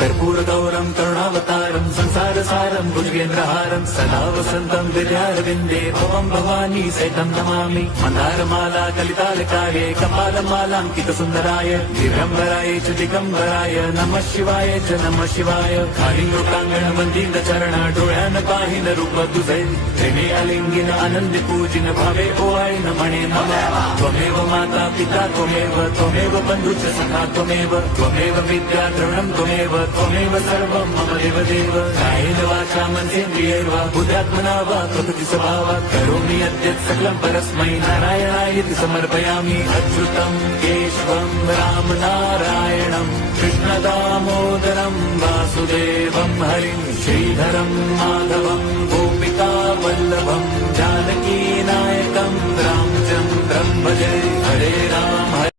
कर्पूरगौरं करुणावतारं संसारसारं भुजगेन्द्रहारं सदा वसन्तं विद्यारविन्दे भवं भवानी सहितं नमामि। मन्दारमाला कलितालकाये कपालमालाङ्कितसुन्दराय दिगम्बराय च दिगम्बराय नमः शिवाय च नमः शिवाय। कालिङ्गोकाङ्गण वन्दित चरण डोळ्यान पाहिन रूप तुझे प्रेमे अलिंगिन आनंद पूजिन भावे ओवाळी नमणे नमः। त्वमेव माता पिता त्वमेव बन्धुश्च सखा त्वमेव विद्या द्रविणं त्वमेव सर्वं मम देवदेव। कायेन वाचा मनसेन्द्रियैर्वा बुद्ध्यात्मना वा प्रकृति स्वभावात् करोमि यद्यत् सकलं परस्मै नारायणायेति समर्पयामि। अच्युतं केशवं रामनारायणं कृष्णदामोदरं वासुदेवं हरिं श्रीधरं माधवं गोपिकावल्लभं जानकीनायकं रामचन्द्रं भजे। हरे राम